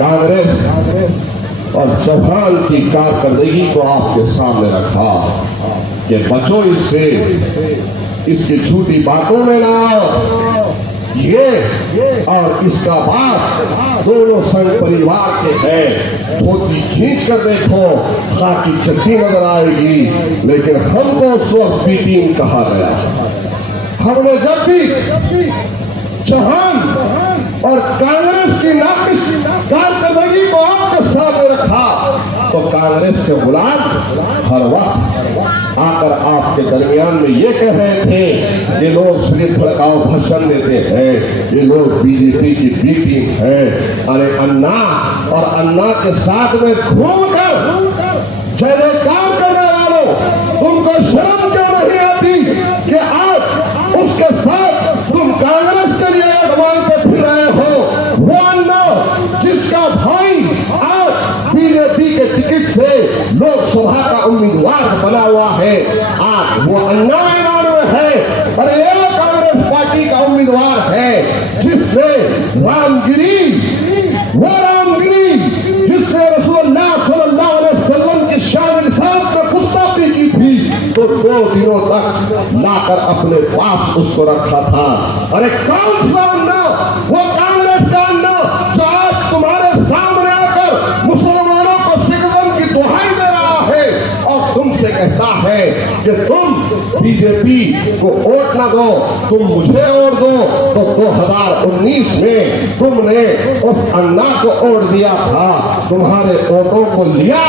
कांग्रेस और चौहान की कारकर्दगी को आपके सामने रखा कि बचो इससे, इसकी झूठी बातों में ना आओ। ये और इसका बाप दोनों संग परिवार के हैं। धोती खींच कर देखो, खाकी चट्टी नजर आएगी, लेकिन हमको उस वक्त बी टीम कहा गया। हमने जब भी चौहान और कांग्रेस की नाकिस कारकर्दगी को आपके सामने रखा तो कांग्रेस के गुलाम हर वक्त आकर आपके दरमियान में ये कह रहे थे ये लोग सिर्फ भड़काऊ भाषण देते हैं, ये लोग बीजेपी की बी टीम है। अरे अन्ना और अन्ना के साथ में घूमकर जयकार करने वालों, तुमको शर्म क्यों नहीं आती कि आज उसके साथ तुम कांग्रेस के लिए मांगते फिर रहे हो? वो अन्ना जिसका भाई आज बीजेपी के टिकट से लोकसभा का उम्मीदवार बना हुआ है, आज वो अन्ना मैदान में है। और ये कांग्रेस पार्टी का उम्मीदवार है जिसने रामगिरी, वो रामगिरी जिसने रसूलुल्लाह सल्लल्लाहु अलैहि वसल्लम की शान-ए-निशान पर गुस्ताखी की थी, तो 2 दिनों तक लाकर अपने पास उसको रखा था। अरे कौन सा अन्ना? वो कांग्रेस का अन्ना जो आज तुम्हारे सामने आकर मुसलमानों को सिखों की दुहाई दे रहा है और तुमसे कहता है कि तुम बीजेपी को वोट ना दो, तुम मुझे वोट दो। तो 2019 में तुमने उस अन्ना को वोट दिया था, तुम्हारे वोटों को लिया,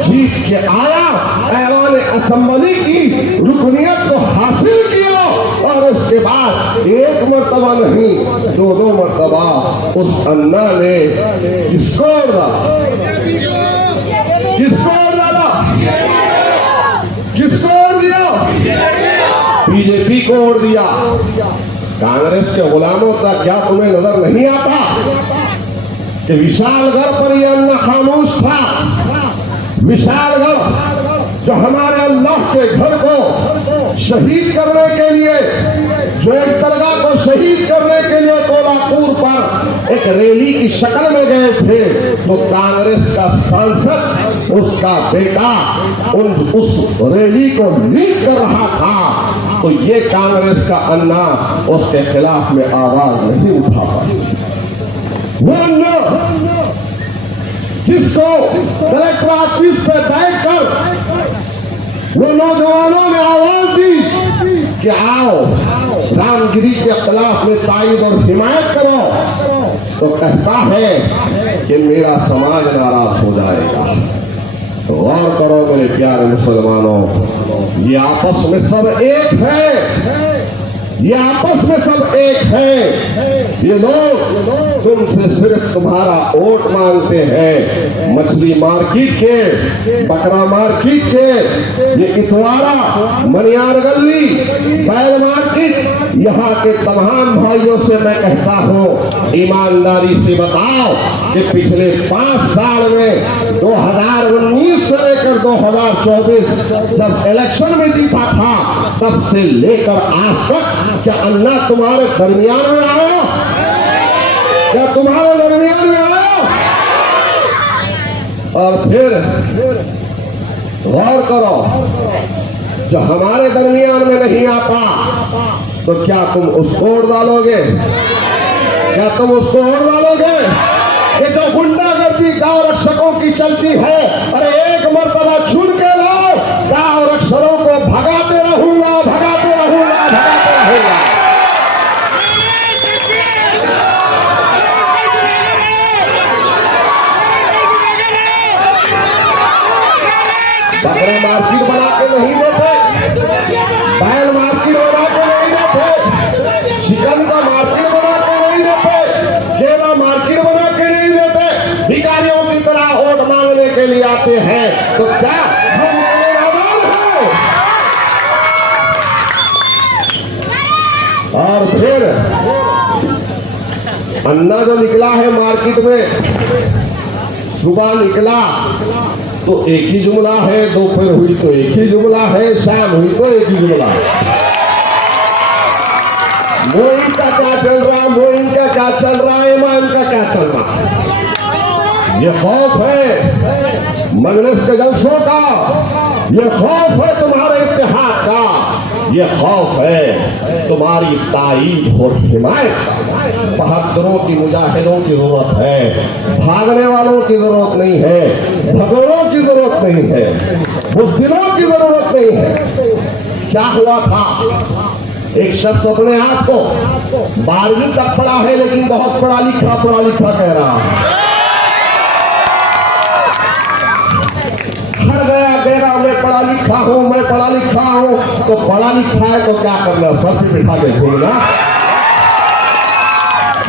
जीत के आया, ऐवान असेंबली की रुकनियत को हासिल किया और उसके बाद एक मर्तबा नहीं 2 मर्तबा उस अन्ना ने किसको डाला? किसको वोट दिया? बीजेपी को वोट दिया। कांग्रेस के गुलामों तक क्या तुम्हें नजर नहीं आता कि विशालगढ़ पर यह अन्ना खामोश था? विशालगढ़ जो हमारे अल्लाह के घर को शहीद करने के लिए, जो एक दरगाह को शहीद करने के लिए कोलापुर पर एक रैली की शक्ल में गए थे, तो कांग्रेस का सांसद, उसका बेटा उस रैली को लीड कर रहा था। तो ये कांग्रेस का अन्ना उसके खिलाफ में आवाज नहीं उठा पाया। वो अन्ना जिसको कलेक्टर ऑफिस पे बैठकर वो नौजवानों ने आवाज दी कि आओ रामगिरी के खिलाफ में तायद और हिमायत करो, तो कहता है कि मेरा समाज नाराज हो जाएगा। तो गौर करो मेरे प्यारे मुसलमानों, ये आपस में सब एक है, ये आपस में सब एक है। ये लोग तुमसे सिर्फ तुम्हारा वोट मांगते हैं। मछली मार्केट के, बकरा मार्केट के, ये इतवारा, मनियार गली, बैल मार्केट, यहाँ के तमाम भाइयों से मैं कहता हूँ ईमानदारी से बताओ कि पिछले 5 साल में 2019 से लेकर 2024 जब इलेक्शन में जीता था, तब से लेकर आज तक क्या अन्ना तुम्हारे दरमियान में आया? क्या तुम्हारे दरमियान में आया? और फिर गौर करो, जो हमारे दरमियान में नहीं आता तो क्या तुम उसको वोट डालोगे? क्या तुम उसको वोट डालोगे? ये जो गुंडागर्दी गांव रक्षकों की चलती है, अरे एक मर्तबा चुन के लाओ, गांव रक्षकों को भगाते रहूंगा, भगाते रहूंगा, भगाते रहूंगा। बकरा मार्केट बना के नहीं देते, बैल मार्केट बना के नहीं देते, चिकन का मार्केट बना के नहीं देते, केला मार्केट बना के नहीं देते, भिखारियों की तरह वोट मांगने के लिए आते हैं। तो क्या हम आजाद हैं? और फिर अन्ना जो निकला है मार्केट में, सुबह निकला तो एक ही जुमला है, दोपहर हुई तो एक ही जुमला है, शाम हुई तो एक ही जुमला है। मोइन का क्या चल रहा है, मोइन का क्या चल रहा है, ईमान का क्या चल रहा है? ये खौफ है मजलिस के जलसों का, ये खौफ है तुम्हारे इत्तेहाद का, ये खौफ है तुम्हारी ताईद और हिमायत का। बहादुरों की, मुजाहिदों की जरूरत है, भागने वालों की जरूरत नहीं है, भगोड़ों की जरूरत नहीं है, बुज़दिलों की जरूरत नहीं है। क्या हुआ था, एक शख्स अपने आप को 12वीं तक पढ़ा है लेकिन बहुत पढ़ा लिखा कह रहा है। हर गया मैं पढ़ा लिखा हूं, तो पढ़ा लिखा है तो क्या करना, सर पे बिठा के घूमना।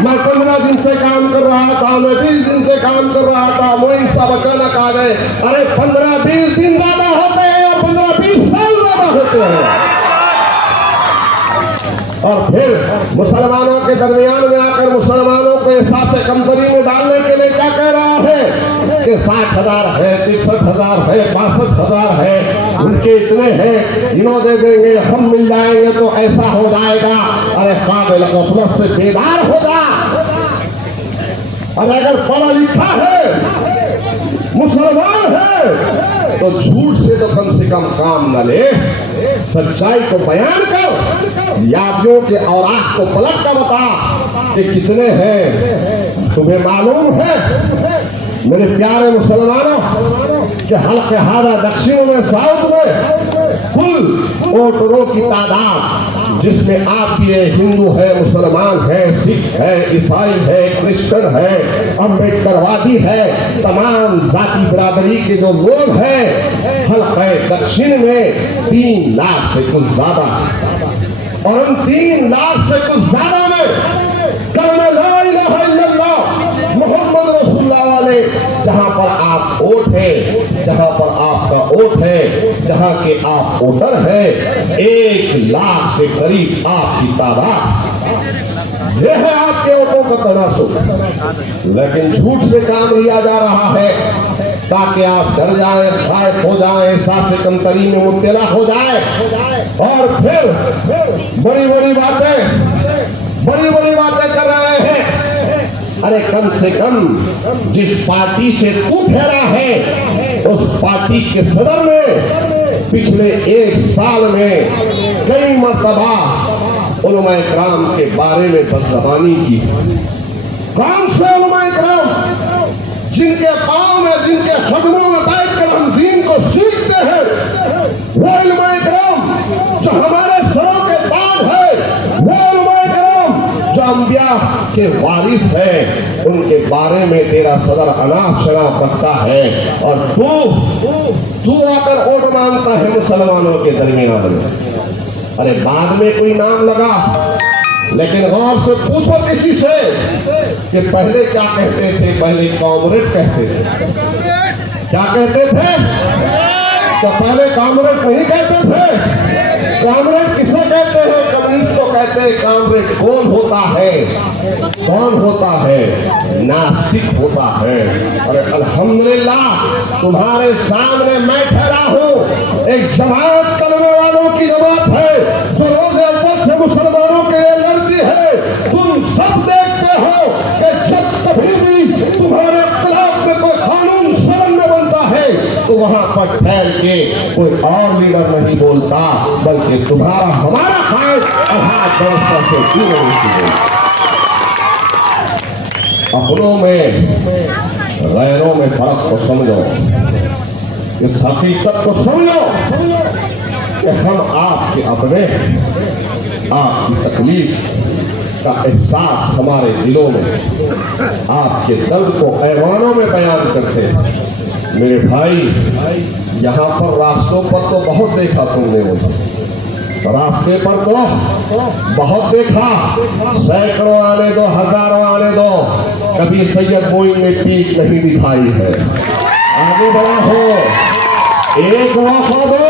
मैं 15 दिन से काम कर रहा था, मैं 20 दिन से काम कर रहा था, मोइन साहब अचानक आ गए। अरे 15-20 दिन ज्यादा होते हैं और 15-20 साल ज्यादा होते हैं। और फिर मुसलमानों के दरमियान में आकर मुसलमानों को एहसास कमतरी में डालने के लिए क्या कह रहा है कि 60,000 है, 63,000 है, 62,000 है, उनके इतने हैं, इन्हों दे देंगे, हम मिल जाएंगे तो ऐसा हो जाएगा। अरे काबिल गफलत से बेदार हो जा। और अगर पढ़ा लिखा है, मुसलमान है, तो झूठ से तो कम से कम काम न ले, सच्चाई को बयान कर, यादियों के औरात को पलट कर बता कि कितने हैं। तुम्हें मालूम है मेरे प्यारे मुसलमानों कि हल्के हारा दक्षिण में, साउथ में कुल वोटरों की तादाद जिसमें आप ये हिंदू है, मुसलमान है, सिख है, ईसाई है, क्रिश्चियन है, अम्बेडकरवादी है, तमाम जाति बिरादरी के जो लोग हैं हल्के दक्षिण में 3 लाख से कुछ ज्यादा। और उन 3 लाख से कुछ ज्यादा में कलमा ला इलाहा इल्लल्लाह मोहम्मद रसूलुल्लाह वाले, जहां पर आप वोट है, जहां पर आपका वोट है, जहां के आप वोटर है, 1 लाख से करीब आपकी तादाद। यह है आपके वोटों का तनासुब। लेकिन झूठ से काम लिया जा रहा है ताकि आप डर जाएं, खायफ हो जाएं, एहसास कमतरी में मुब्तला हो जाए। और फिर बड़ी बड़ी बातें कर रहे हैं। अरे कम से कम जिस पार्टी से तू ठहरा है उस पार्टी के सदर ने पिछले 1 साल में कई मर्तबा उलमाए किराम के बारे में बदज़बानी की। कौन से उलमाए किराम जिनके पांव में, जिनके कदमों में बैठकर हम दीन को सीखते हैं, वो उलमाए किराम जो हमारे सरों के ताज है, वो उलमाए किराम जो अंबिया के वारिस है, उनके बारे में तेरा सदर अनाप शनाप रखता है। और तू आकर वोट मांगता है मुसलमानों के दरमियान में। अरे बाद में कोई नाम लगा, लेकिन गौर से पूछो किसी से कि पहले क्या कहते थे। पहले कॉमरेड कहते थे। क्या कहते थे? तो पहले कॉमरेड नहीं कहते थे। कॉमरेड किसे कहते हैं? कम्युनिस्ट को कहते हैं कॉमरेड। कौन होता है? कौन होता है? नास्तिक होता है। और अल्हम्दुलिल्लाह तुम्हारे सामने मैं ठहरा हूं। एक जमात करने वालों की जमात है जो रोज़े अव्वल से मुसलमानों के लिए लड़ती है। तुम सब देखते हो कि जब कभी भी तुम्हारे खिलाफ में कोई कानून शरण में बनता है तो वहां पर ठहर के कोई और लीडर नहीं बोलता, बल्कि तुम्हारा हमारा हाथ और हाथ व्यवस्था से क्यों नहीं। अपनों में गैरों में फर्क को समझो, इस हकीकत को समझो कि हम आपके अपने, आपकी तकलीफ का एहसास हमारे दिलों में, आपके दर्द को ऐवानों में बयान करते हैं। मेरे भाई यहाँ पर रास्तों पर तो बहुत देखा तुमने, मुझे रास्ते पर तो बहुत देखा, सैकड़ों आने दो, हजारों आने दो, कभी सैयद मोइन ने पीठ नहीं दिखाई है। आगे बढ़ा हो, एक मौका दो,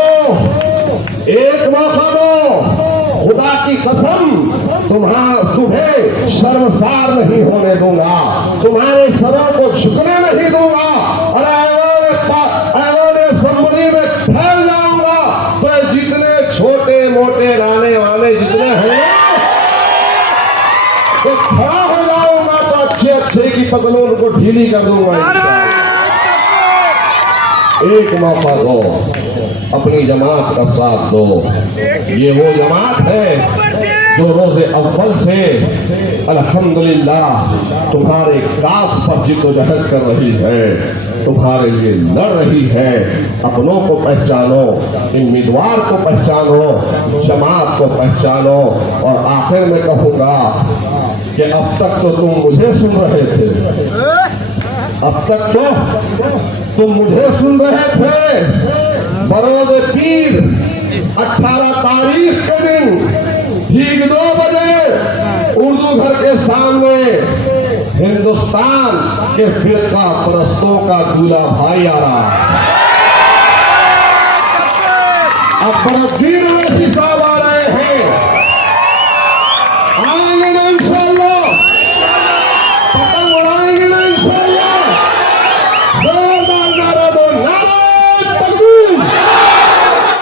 खुदा की कसम तुम्हें शर्मसार नहीं होने दूंगा, तुम्हारे सरों को झुकने नहीं दूंगा। और ऐवान असेंबली में फैल जाऊंगा तो जितने छोटे मोटे राने वाले जितने हैं तो खड़ा हो जाऊंगा, तो अच्छे की पतलून को ढीली कर दूंगा। एक मौका दो, अपनी जमात का साथ दो। ये वो जमात है जो रोजे अव्वल से अल्हम्दुलिल्लाह तुम्हारे कास पर जिद्दोजहद कर रही है, तुम्हारे लिए लड़ रही है। अपनों को पहचानो, उम्मीदवार को पहचानो, जमात को पहचानो। और आखिर में कहूँगा कि अब तक तो तुम मुझे सुन रहे थे, अब तक तो तुम मुझे सुन रहे थे। बरोज़े पीर 18 तारीख के दिन ठीक 2 बजे उर्दू घर के सामने हिंदुस्तान के फिरका परस्तों का दूल्हा भाई आ रहा। अकबरुद्दीन ओवैसी साहब